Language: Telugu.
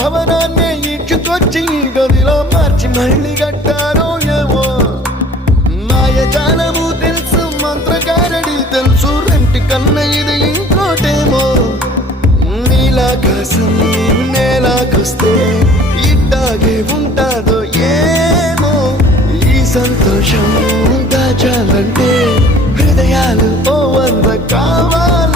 భవనాన్ని ఈడ్చుకొచ్చి గదిలో మార్చి మళ్ళీ కట్టారో ఏమో మాయజాలము తెలుసు మంత్రగారడి తెలుసు రెంటి కన్న ఇది ఇంకోటేమో నీలాకాశం నేలాకొస్తే ఇట్టాగే ఉంటాదో ఏమో ఈ సంతోషం దాచాలంటే హృదయాలు ఓ వంద కావాలి